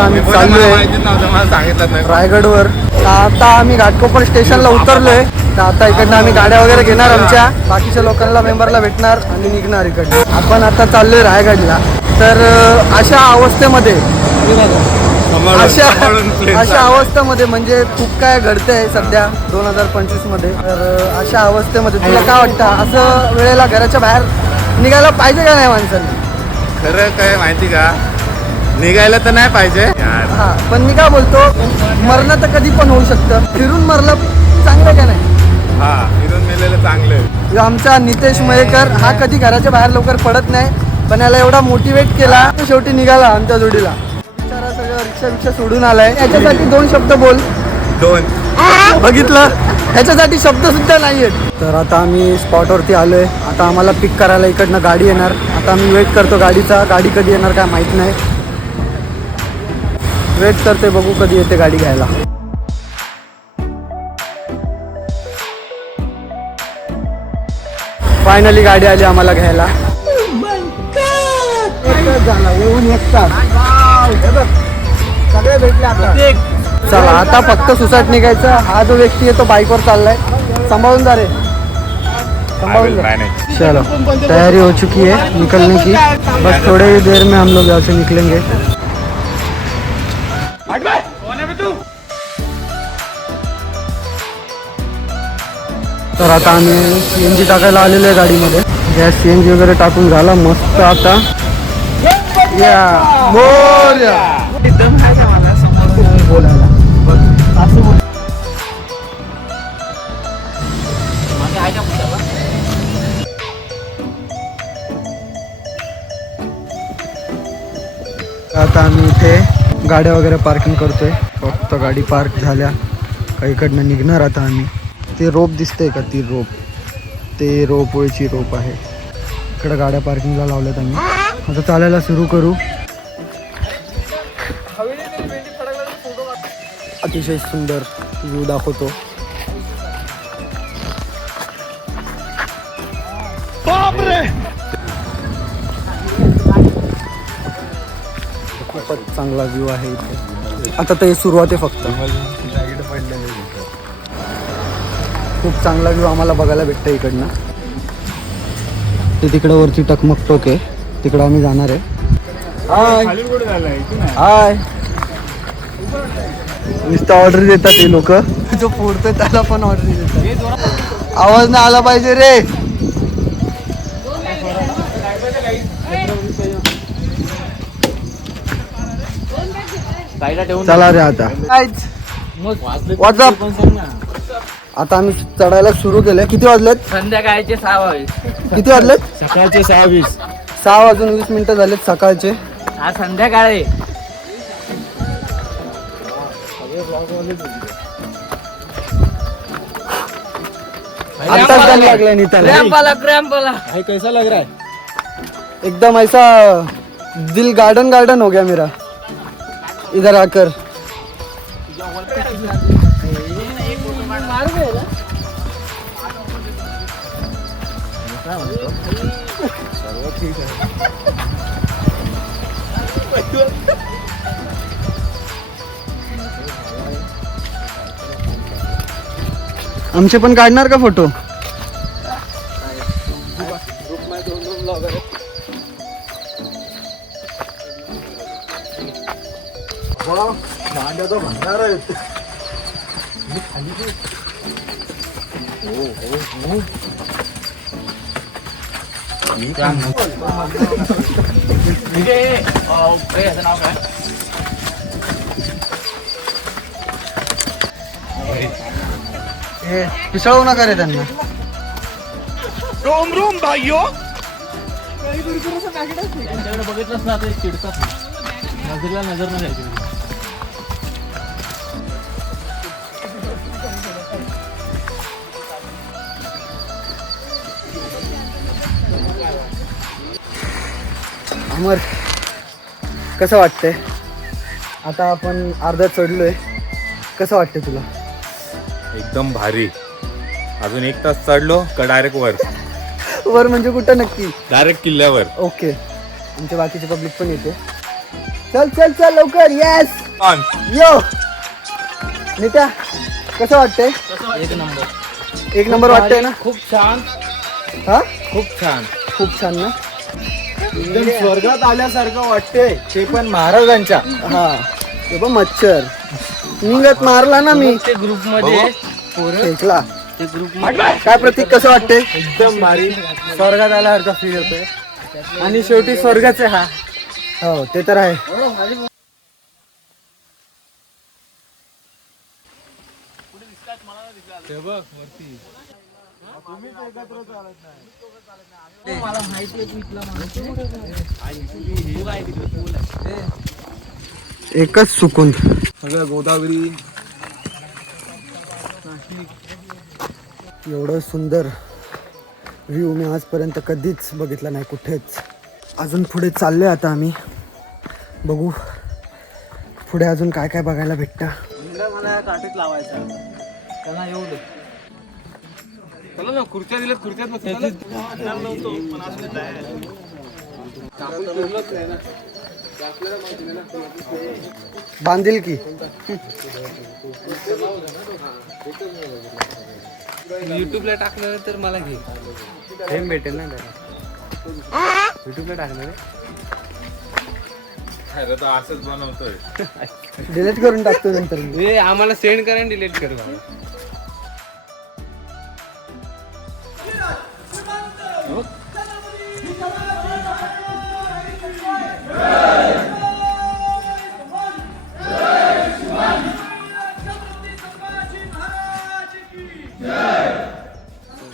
आता आम्ही चाललोय रायगडवर. आता आम्ही घाटकोपर स्टेशनला उतरलोय. तर आता इकडनं आम्ही गाड्या वगैरे घेणार आमच्या बाकीच्या लोकांना मेंबरला भेटणार आणि निघणार इकडनं. आपण आता चाललोय रायगडला. तर अशा अवस्थेमध्ये अशा अवस्थेमध्ये म्हणजे खूप काय घडतंय सध्या 2025 मध्ये. तर अशा अवस्थेमध्ये तुला काय वाटतं, असं वेळेला घराच्या बाहेर निघायला पाहिजे का नाही माणसांनी? खरं काय माहिती का, निघायला तर नाही पाहिजे. हा, पण मी काय बोलतो, मरणं तर कधी पण होऊ शकतं. फिरून मरलं चांगलं का नाही? हा, फिरून मेलेलं चांगलं. आमचा नितेश मयेकर हा कधी घराच्या बाहेर लवकर पडत नाही, पण याला एवढा मोटिवेट केला तो शेवटी निघाला आमच्या जोडीला. बिचारा सगळं रिक्षा सोडून आलाय. याच्यासाठी 2 शब्द बोल. 2 बघितलं, ह्याच्यासाठी शब्द सुद्धा नाहीयेत. तर आता आम्ही स्पॉटवरती आलोय. आता आम्हाला पिक करायला इकडनं गाडी येणार. आता आम्ही वेट करतो गाडीचा. गाडी कधी येणार काय माहित नाही. वेट करते, बघू कधी येते गाडी घ्यायला. फायनली गाडी आली आम्हाला घ्यायला. झाला येऊन सगळे भेटले आता. चला आता फक्त सुसाट निघायचं. हा जो व्यक्ती आहे तो बाईकवर चाललाय. सांभाळून जा रे, सांभाळून जा. चलो, तैयारी हो चुकी है निकलने की. बस थोड़े ही देर में हम लोग यहाँ से निकलेंगे. तर आता आम्ही CNG टाकायला आलेलो आहे गाडीमध्ये. गॅस CNG वगैरे टाकून झाला मस्त. आता या बोल बोलायला असं बोल. आता आम्ही इथे गाड्या वगैरे पार्किंग करतोय. फक्त गाडी पार्क झाल्या का इकडनं निघणार आता आम्ही. ते रोप दिसतंय का, ती रोप, ते रोपवेची रोप आहे. इकडं गाड्या पार्किंगला लावल्यात आम्ही. आता चालायला सुरू करू. अतिशय सुंदर व्ह्यू दाखवतो. खूपच चांगला व्ह्यू आहे इथे. आता ते सुरुवात आहे फक्त. खूप चांगला व्ह्यू आम्हाला बघायला भेटतं इकडनं. ते तिकडं वरती टकमक टोक आहे, तिकडं आम्ही जाणार आहे. हाय, नुसतं ऑर्डर देतात हे लोक. जो फोडतोय त्याला पण ऑर्डर देतात. आवाज नाही आला पाहिजे रे. चला रे आता व्हॉट्सअप. आता आम्ही चढायला सुरू केलंय. किती वाजलेत? संध्याकाळचे 6 किती वाजलेत? सकाळचे 6:20. 6:20 झालेत सकाळचे. आज संध्याकाळी आत्ताच दम लागलाय नीताला. क्रॅम्पला भाई कैसा लग रहा है? एकदम ऐसा दिल गार्डन गार्डन हो गया मेरा इधर आकर. आमचे पण काढणार का फोटो? भंडार आहेत. पिसळू नका रे त्यांना. रोम रोम भाइयों. त्यांच्याकडे बघितलंच ना ते चिडतात. नजरला नजर नाही द्यायची. अमर, कसं वाटतंय? आता आपण अर्धा चढलोय. कसं वाटतंय तुला? एकदम भारी. अजून 1 तास चढलो का डायरेक्ट वर. वर म्हणजे कुठं नक्की? डायरेक्ट किल्ल्यावर. ओके. आमच्या बाकीचे पब्लिक पण येते. चल चल चल लवकर. Yes on. यो नित्या कसं वाटतंय? एक नंबर. एक नंबर वाटतंय ना? खूप छान. हा खूप छान. खूप छान ना? एकदम स्वर्गात आल्यासारखं वाटते. ते पण महाराजांच्या. हा ते बघ मच्छर निघत मारला ना मी ते ग्रुप मध्ये फेकला. ते ग्रुप मध्ये काय प्रतीक कसं वाटतंय? एकदम भारी. स्वर्गात आल्यासारखं फील होतोय. आणि शेवटी स्वर्गाचे हा. हो ते तर आहे. एकच सुकून सगळं गोदावरी. एवढं सुंदर व्ह्यू मी आजपर्यंत कधीच बघितला नाही कुठेच. अजून पुढे चाललोय आता आम्ही. बघू पुढे अजून काय काय बघायला भेटतं. मला काठीत लावायचा त्यांना येऊ दे. चला ना खुर्च्या दिल्यात. खुर्च्यात बांधील की युट्यूबला टाकलं तर मला घे. फेम भेटेल ना युट्यूबला टाकणार. खरं तर असंच बनवतोय. डिलीट करून टाकतो नंतर मी. हे आम्हाला सेंड करा आणि डिलीट कर बाबा.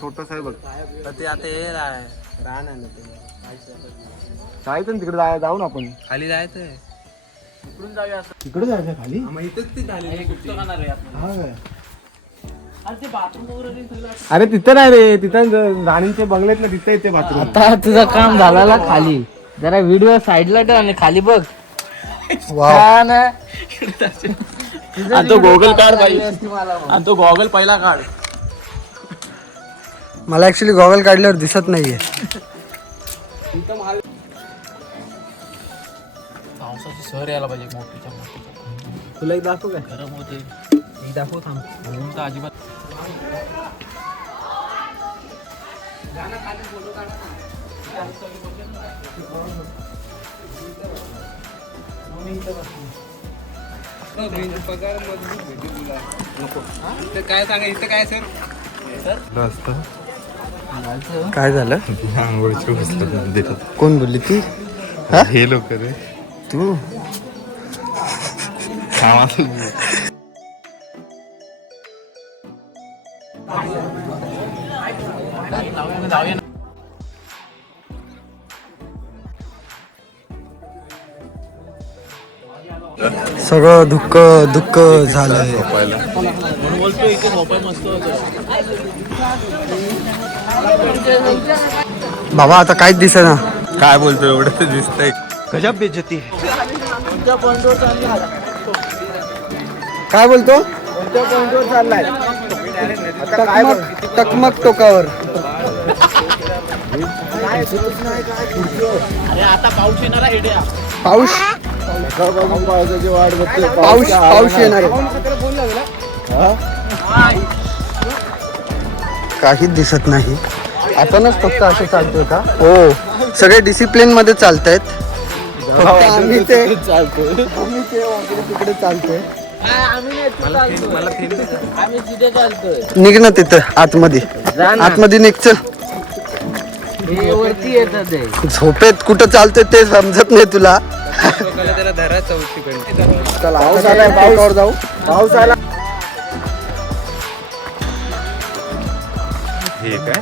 छोटस आहे बघ. ते आता हे राहणार ना ते. जायचं ना तिकडे जाऊ ना आपण. खाली जायचंय. इकडून जाऊया. तिकडे जायचं खाली. इथंच ते झाले. हा काय? अरे तिथं नाही रे, तिथं राणीच्या बंगल्यातलं तिथं येते बाथरूम. आता तुझं काम झालं खाली. जरा व्हिडिओ साईडला ठेव आणि खाली बघ. वाव. तो गॉगल काढ आणि तो गॉगल पहिला काढ. मला ऍक्च्युली गॉगल काढल्यावर दिसत नाहीये. पावसाची सहर यायला पाहिजे मोठीच्या मोठी. तुला एक दाखवू काय? गरम होते. एक दाखवू थांब. ऊन तर अजिबात. पगार मजबूत भेटेल तुला. नको काय सांगा इथं काय सर. काय झालं? आंघोळची पुस्तक मंदिरात. कोण बोलली ती? हे लोक रे. तू सगळं दुःख दुःख झालंय. म्हणून बोलतो इथे झोपाय मस्त होतं. बाबा आता काहीच दिसेना. काय बोलतो एवढं तर दिसतंय. गजब बेइज्जती. काय बोलतो? कोणत्या पॉइंटवर चाललाय? टकमक टोकावर. अरे आता पाऊस येणार आहे हेड्या. पाऊस पावसाची वाट बघते. पाऊस पाऊस येणार आहे. काहीच दिसत नाही. आपणच फक्त असे चालतोय का? हो सगळे डिसिप्लिन मध्ये चालतायत. फक्त आम्ही ते तिकडे चालतोय. आम्ही तिथे चालतोय. निघ ना तिथं आतमध्ये. आतमध्ये निघच. हे वरती येतात ते. झोपेत कुठं चालतोय ते समजत नाही तुला. त्याला धरा चौथीकडे. चला पाऊस आलाय. पावसावर जाऊ. पाऊस आला. हे काय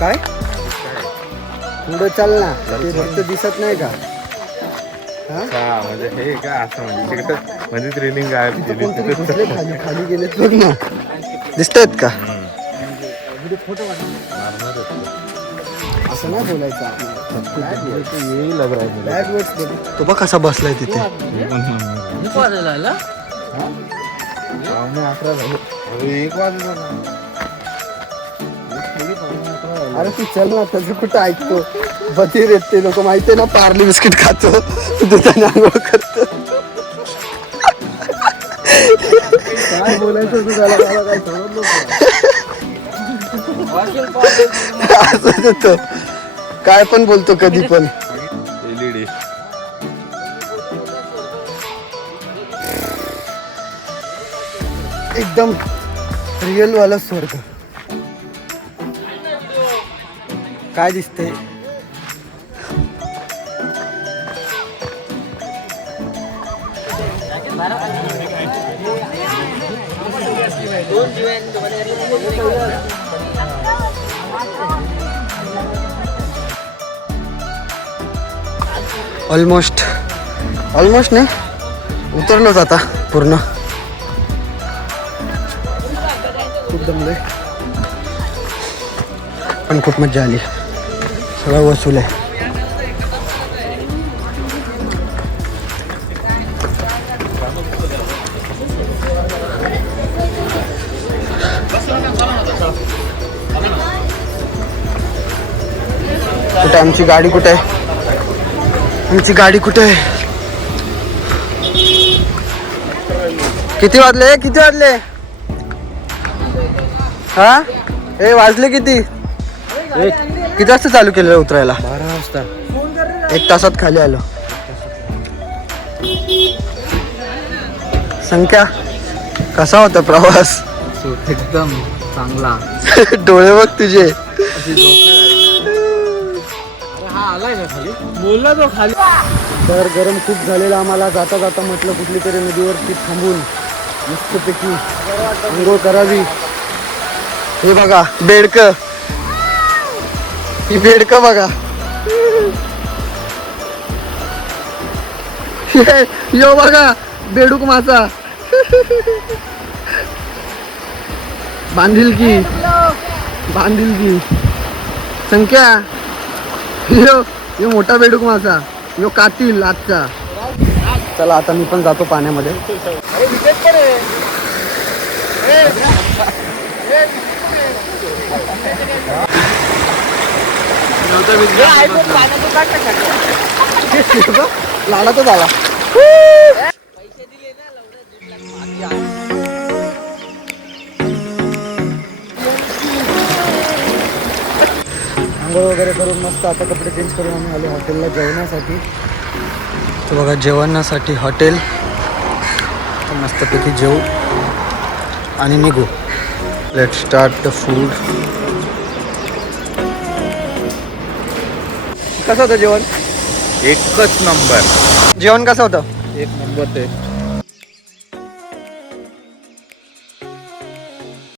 काय पुढं चाल ना. ते फक्त दिसत नाही का? हा म्हणजे हे काय असं म्हणजे तिकडं म्हणजे ट्रेनिंग काय कोणतरी घुसले खाली खाली गेलेत बघ ना. दिसतायत का? असं नाही बोलायचं आपल्याला. तो बघ कसा बसलाय तिथे. अरे तू चल ना. त्याचं कुठं ऐकतो. बधीर आहेत ते लोक, माहिती आहे ना, पार्ली बिस्किट खातो दुधाने आंघोळ करतो. काय बोलायचं होतं त्याला, मला काय समजलं नाही. असंच होतं, काय पण बोलतो कधी पण. LED. एकदम रिअल वाला स्वर्ग. काय दिसतंय? ऑलमोस्ट नाही, उतरलोच आता पूर्ण. खूप दमलोय पण खूप मजा आली. सगळं वसूल आहे. कुठे आमची गाडी, कुठे आहे आमची गाडी, कुठे आहे? किती वाजले? हा हे वाजले किती? किती वाजता चालू केलेलं उतरायला? 12 वाजता. 1 तासात खाली आलो. संख्या कसा होता प्रवास? एकदम चांगला. डोळे बघ तुझे. हा आलाय ना खाली, बोलला तो खाली. तर गरम खूप झालेला आम्हाला. जाता जाता म्हटलं कुठली तरी नदीवरती थांबून मस्तपैकी आंघोळ करावी. हे बघा बेडक, ही बेडक बघा. यो बघा बेडूक मासा. बांधील की संख्या. यो मोठा बेडूक मासा, यो कातील आजचा. चला आता मी पण जातो पाण्यामध्ये. लाडा तो झाला. आंघोळ वगैरे करून मस्त आता कपडे चेंज करून आम्ही आलो हॉटेलला जेवण्यासाठी. तर बघा जेवणासाठी हॉटेल. मस्तपैकी जेवू आणि निघू. Let start the food. कसं होतं जेवण? एकच नंबर. जेवण कसं होतं? 1 नंबर ते.